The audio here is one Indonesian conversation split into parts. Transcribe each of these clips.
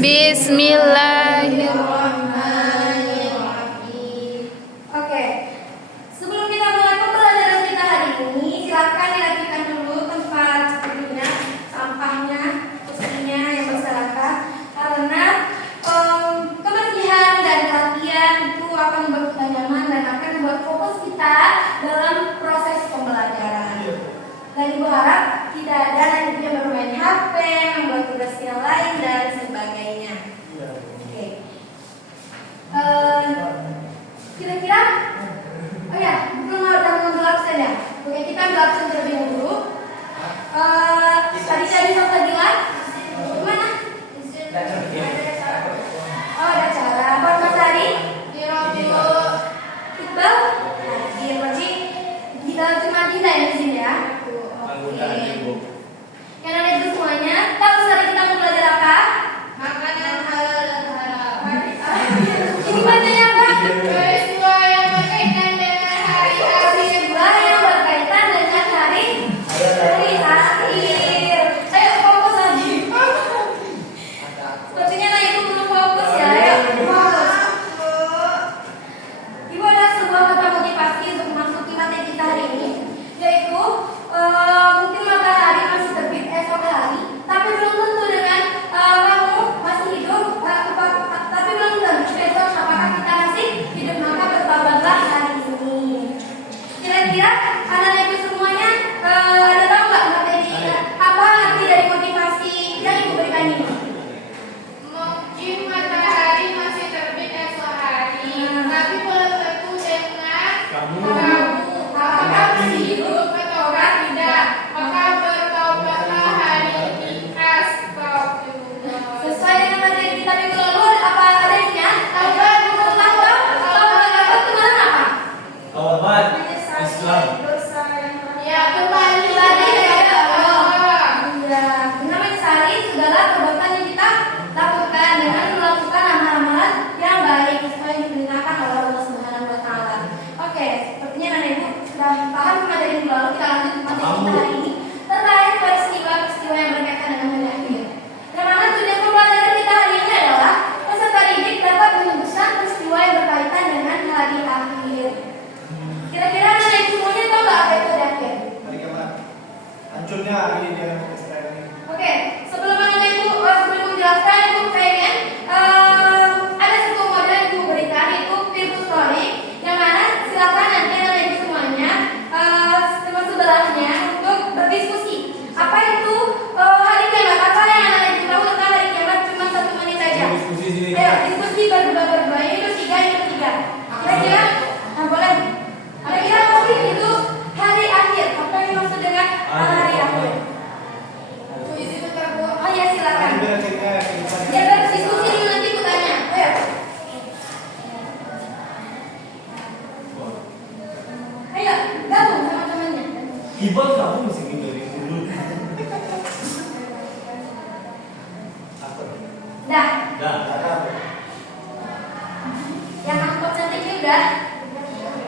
Bismillahirrahmanirrahim. Oke. Sebelum kita mulai pembelajaran kita hari ini, silakan dirapikan dulu tempat duduknya, sampahnya, kursinya yang berserakan. Karena kebersihan dan perhatian itu akan membuat kita nyaman dan akan membuat fokus kita dalam proses pembelajaran. Dan Ibu harap tidak ada yang punya bermain HP, membuat tugas yang lain dan sebagainya. Oke. Kira-kira, oh ya, belum ada mengambil absen ya. Oke, kita ambil absen terlebih dahulu. Tadi Sofia bilang, gimana? Oh, ada acara. Apa Mas Ari? Iqbal? Hadir, berarti kita cuma kita ya di sini ya. Yang ada itu semuanya, tahu hari kita mau belajar apa? Makanan halal dan haram. Ini bacanya apa? Peristiwa yang berkaitan dengan hari akhir. Peristiwa yang berkaitan dengan hari akhir. Ayo fokus lagi. Sepertinya Naya itu belum fokus ya. Ayo fokus. Ibu ada sebuah kata motivasi untuk memasuki materi kita hari ini, yaitu mungkin matahari masih terbit esok hari, tapi belum tentu dengan kamu masih hidup, tapi belum tentu besok apakah kita masih hidup, maka bersabarlah hari ini. Kira-kira anak-anak ibu semuanya ada tahu nggak materi apa arti dari motivasi yang ibu berikan ini? Mungkin matahari masih terbit esok hari, tapi belum tentu dengan kamu apakah masih hidup atau tidak, maka bertaubatlah hari ini. Astagfirullah. Sesuai dengan materi kita minggu lalu, apa adanya? Taubat tentang taubat kemarin apa? Taubat Islam. Ya, kembali kepada Allah. Ya, dengan menyesali segala perbuatan yang kita lakukan dengan melakukan amalan-amalan yang baik sesuai yang diperintahkan oleh Allah Subhanahu wa taala. Oke, sepertinya anak ibu sudah paham materi minggu lalu. Kita lanjut ke materi kita hari ini terkait peristiwa-peristiwa yang berkaitan dengan hari akhir. Yang mana tujuan pembelajaran kita hari ini adalah peserta didik dapat menyebutkan peristiwa yang berkaitan dengan hari akhir. Kira-kira anak ibu semuanya tahu nggak apa itu hari akhir? Hari kiamat. Hancurnya hari dia Israel ini. Oke, sebelum menjelaskan ibu pengen ada satu model yang ibu berikan, itu virtual story, yang mana silakan nanti anak ibu semuanya teman sebelahnya untuk berdiskusi. Apa itu hari kiamat? Apa yang anak ibu tahu tentang hari kiamat? Cuma 1 menit saja. Diskusi sini. Ayo diskusi berdua. Ini bertiga. Kira-kira, boleh. Kira-kira pasti itu hari akhir. Apa yang dimaksud dengan hari akhir? Oh ya, silakan. Ya, berdiskusi dulu, nanti aku tanya. Ayo. Ayo, gabung sama temannya. Ibu kamu mesti dari dulu. Dah. Dah. Yang aku cantiknya udah.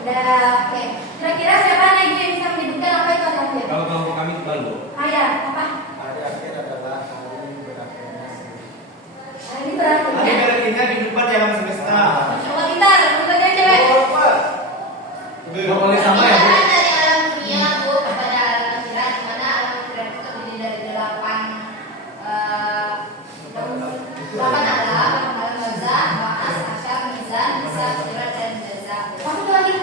Oke. Kira-kira siapa lagi yang bisa menyebutkan apa itu hari akhir? Kalau kelompok kami baru. Ayah, apa? Hari akhir adalah hari berakhirnya. Hari ini berarti. Hari berakhirnya di depan jalan semesta. Coba kita, untuk yang cewek. Nggak boleh sama ya, Bu? Dari alam dunia, Bu, kepada alam akhirat, di mana alam akhirat itu terdiri dari 8 alam barzah, ba'ats, hasyar, mizan, hisab, sirat, dan jazaa. Masuk lagi.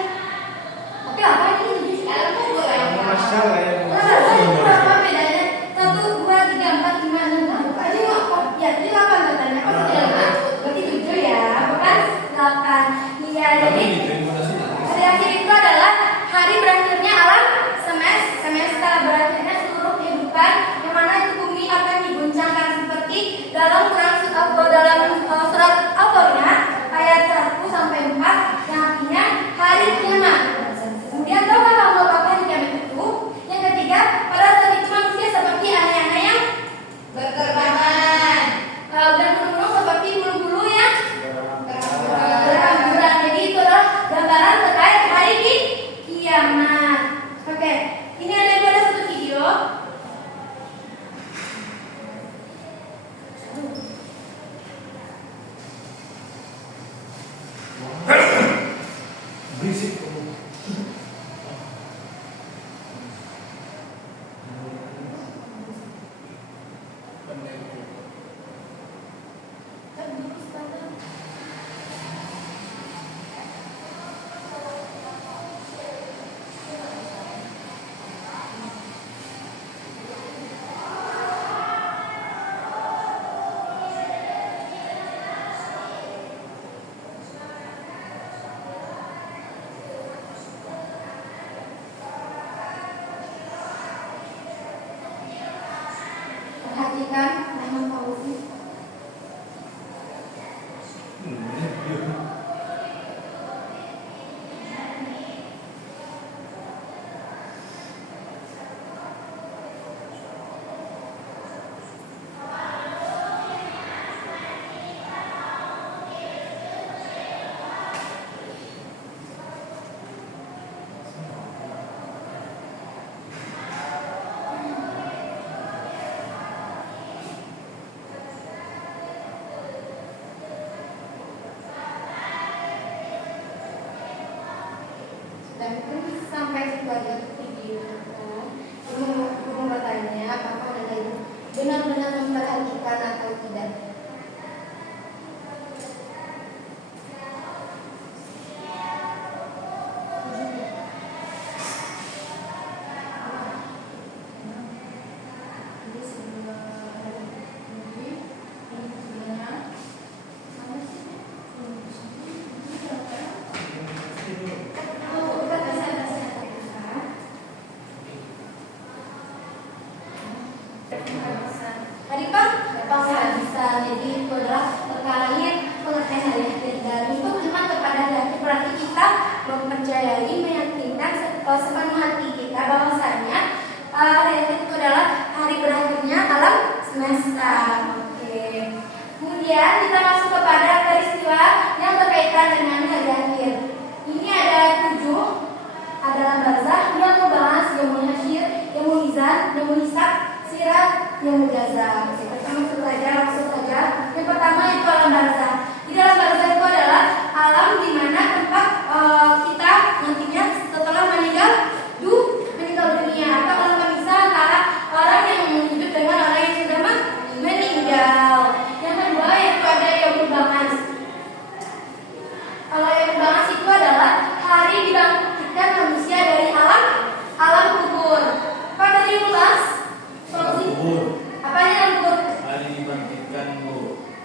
kan? Memang tahu sih. Dan itu sampai situ aja video. Aku mau bertanya, apakah Anda itu benar-benar memperhatikan atau tidak? Tadi Pak, penghabisan. Jadi itu adalah perkara pengertian hari dan untuk iman kepada hari berarti kita mempercayai, meyakinkan sepenuh hati kita bahwasanya hari itu adalah hari berakhirnya alam semesta. Oke. Kemudian kita masuk kepada peristiwa yang berkaitan dengan hari akhir. Ini ada 7 adalah barzah, yang membahas, yang mengakhir, yang mizan, yang hisab, sirat, yang jaza. Kita masuk saja. Yang pertama itu alam barzah. Di dalam barzah itu adalah alam di mana tempat kita nantinya setelah meninggal dunia atau alam pemisah antara orang yang hidup dengan orang yang sudah meninggal. Yang kedua yaitu ada yaumul ba'ats. Kalau yaumul ba'ats itu adalah hari dibangkitkan manusia dari alam kubur. Apa tadi yaumul ba'ats? Kubur. Apanya alam kubur? Hari dibangkitkan, Bu.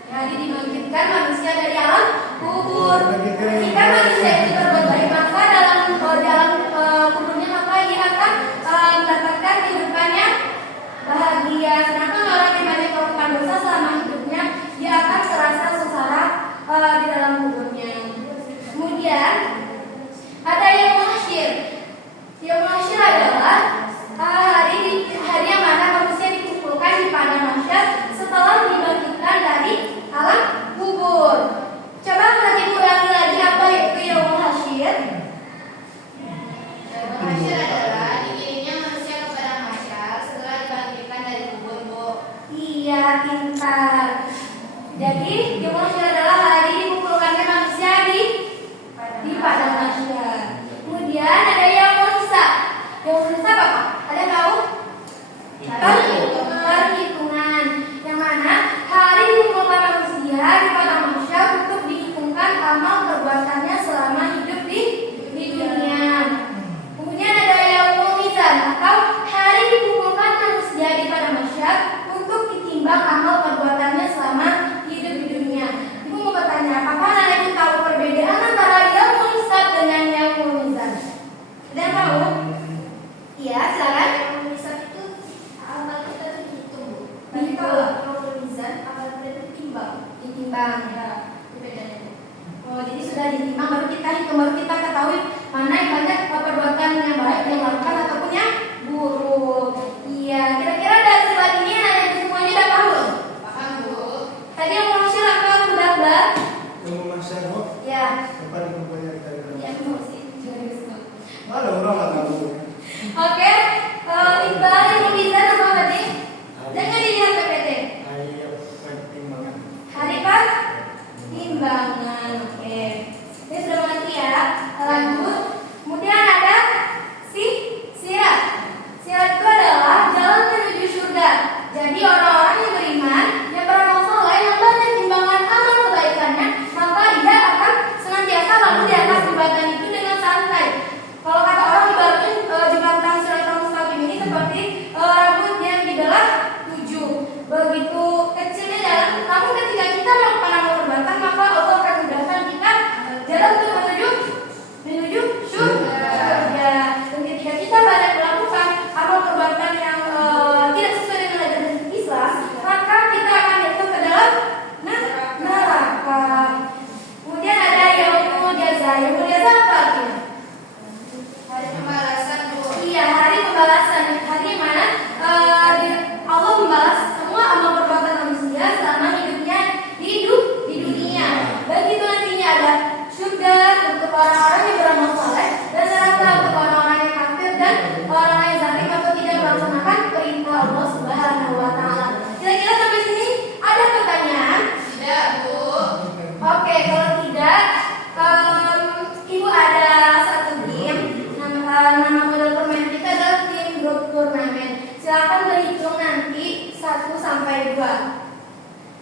Hari dibangkitkan manusia dari alam kubur. Jika manusia itu berbuat baik maka dalam kuburnya maka ia akan mendapatkan kehidupannya bahagia. Sedangkan orang yang banyak melakukan dosa selama hidupnya dia akan terasa sengsara di dalam kuburnya. Kemudian ada yang mengakhir. Yang mengakhir adalah hari yang mana manusia dikumpulkan di padang mahsyar setelah dibangkitkan dari alam kubur. Coba nanti ulangi lagi apa itu yaumul hasyr. Masyar adalah dikirimnya manusia kepada masyar setelah dibangkitkan dari kubur, Bu. Iya, pintar. Jadi yaumul hasyr adalah hari dikumpulkannya manusia di padang mahsyar. Kemudian ada yaumul hisab. Yaumul hisab apa? Ada yang tahu? Perhitungan. Yang mana hari dikumpulkan manusia di padang mahsyar untuk dihitungkan amal perbuatannya selama hidup di dunia. Kemudian ada yaumul mizan atau hari dikumpulkan manusia di padang mahsyar untuk ditimbang amal perbuatannya selama hidup di dunia. Ibu mau bertanya, apakah Anda itu tahu perbedaan antara yaumul hisab dengan yaumul mizan? Ada yang tahu? Iya, silakan. Yaumul hisab itu amal dua.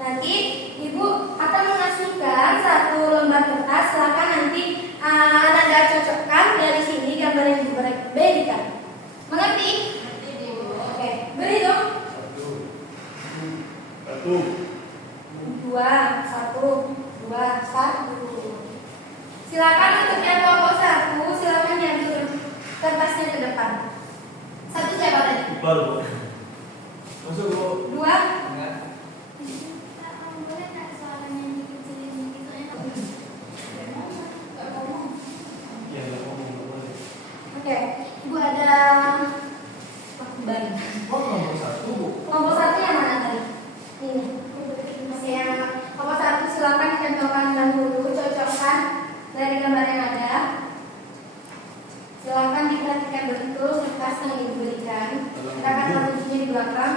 Nanti ibu akan mengasihkan satu lembar kertas. Silakan nanti Anda cocokkan dari sini gambar yang ibu berikan. Mengerti? Nanti Ibu. Oke, beri dong. Satu. Dua, satu, dua, satu. Silakan untuk yang kelompok satu, silakan diambil kertasnya ke depan. Satu siapa tadi? Iqbal, Bu. Masuk, Bu. Dua. Enggak. Boleh nggak suaranya dikecilin gitu enak? Nggak ngomong. Ya, enggak ngomong, enggak boleh. Oke, ibu ada ban. Oh, nomor 1, Bu. Kelompok satu yang mana tadi? Ini. Yang kelompok satu silakan ditempelkan dahulu, cocokkan dari gambar yang ada. Silakan diperhatikan betul kertas yang ibu berikan. Kita akan taruhnya di belakang.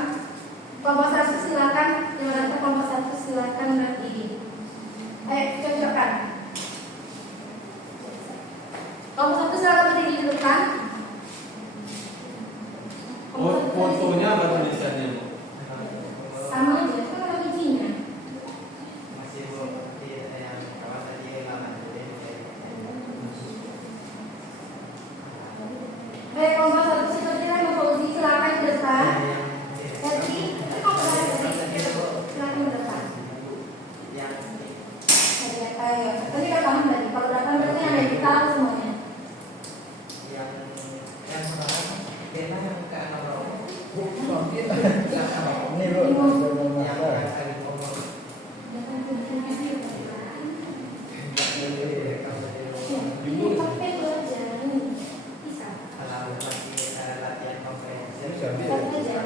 Kelompok satu silakan, yang ada kelompok satu silakan berdiri. Ayo cocokkan. Kelompok satu silakan berdiri di depan. Oh, fotonya apa tulisannya, Bu? Sama aja, kan ada kuncinya. Masih Bu. Yang kawan tadi lama. Baik, kelompok satu seperti yang Fauzi silakan di depan. Jadi, kelompok satu silakan di depan. Ayo, tadi kan paham tadi. Kalau datang berarti yang ada di tahu semuanya. Ini Bu. Ini pakai aja, ini bisa. Pakai aja.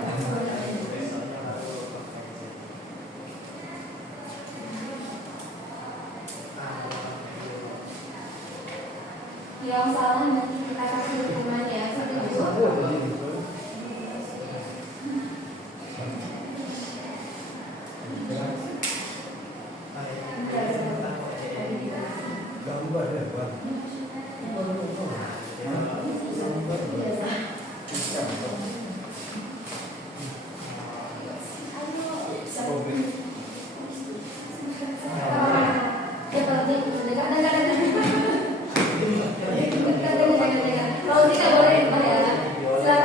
Yang salah nanti kita kasih hukuman ya, setuju? Kalau tidak boleh ya.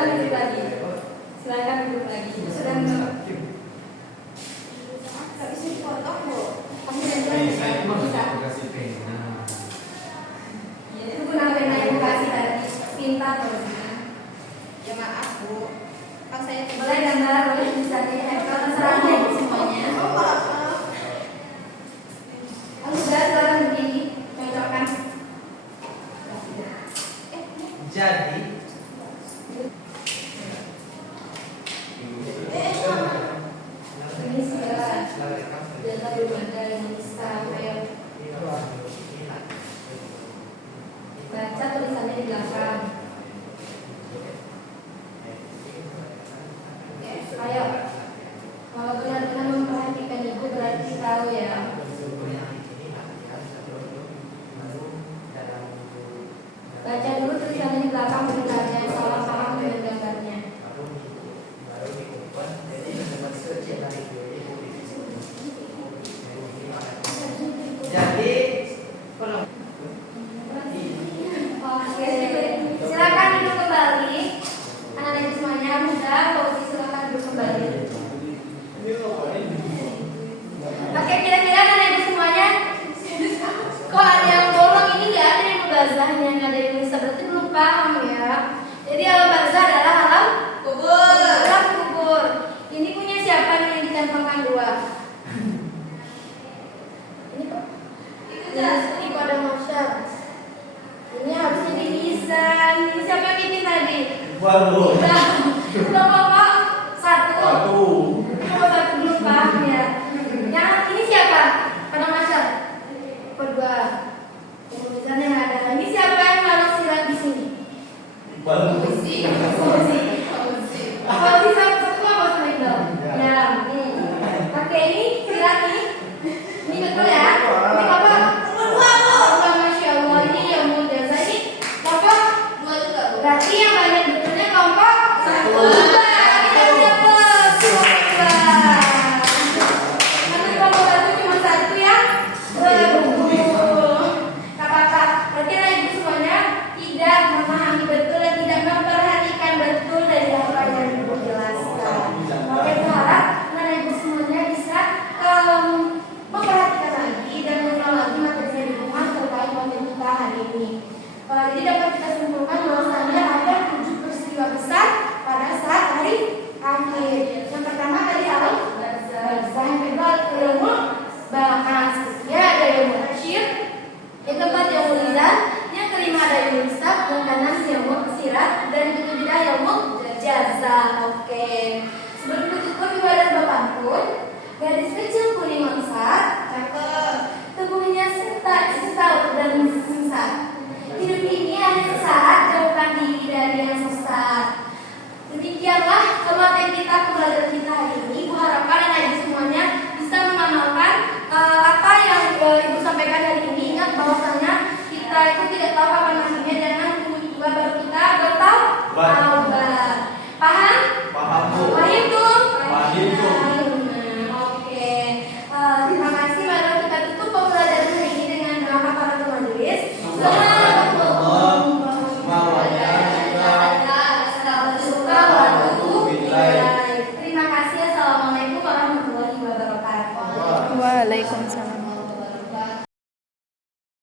Ban.